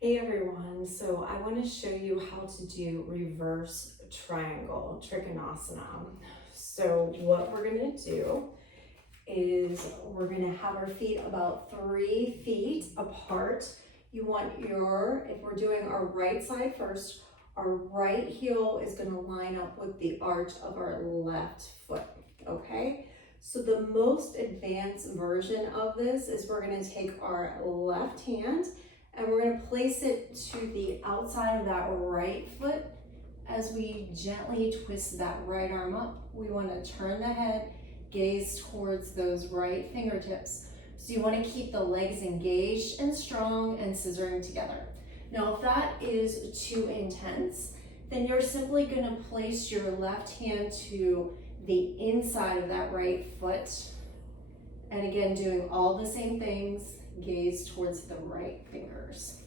Hey everyone, so I want to show you how to do reverse triangle Trikonasana. So what we're going to do is we're going to have our feet about 3 feet apart. You want if we're doing our right side first, our right heel is going to line up with the arch of our left foot, okay? So the most advanced version of this is we're going to take our left hand and we're going to place it to the outside of that right foot. As we gently twist that right arm up, we want to turn the head, gaze towards those right fingertips. So you want to keep the legs engaged and strong and scissoring together. Now, if that is too intense, then you're simply going to place your left hand to the inside of that right foot. And again, doing all the same things, gaze towards the right fingers.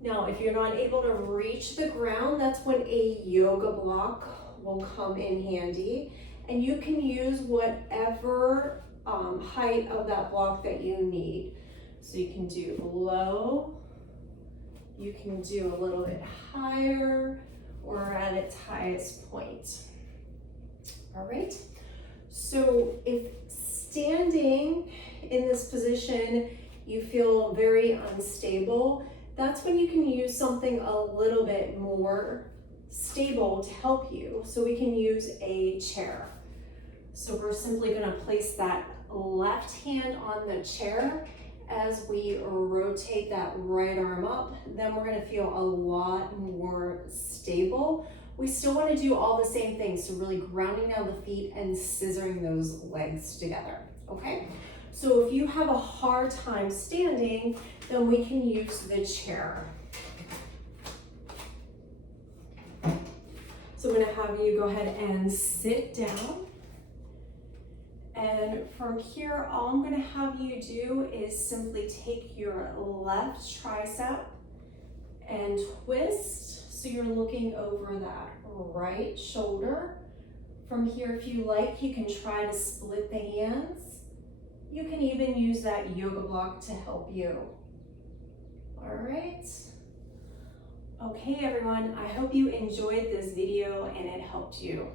Now, if you're not able to reach the ground, that's when a yoga block will come in handy. And you can use whatever height of that block that you need. So you can do low, you can do a little bit higher, or at its highest point. All right, so if standing in this position you feel very unstable, that's when you can use something a little bit more stable to help you. So we can use a chair. So we're simply going to place that left hand on the chair as we rotate that right arm up. Then we're going to feel a lot more stable. We still want to do all the same things, so really grounding down the feet and scissoring those legs together, okay? So if you have a hard time standing, then we can use the chair. So I'm going to have you go ahead and sit down. And from here, all I'm going to have you do is simply take your left tricep and twist. So you're looking over that right shoulder. From here, if you like, you can try to split the hands. You can even use that yoga block to help you. All right. Okay, everyone, I hope you enjoyed this video and it helped you.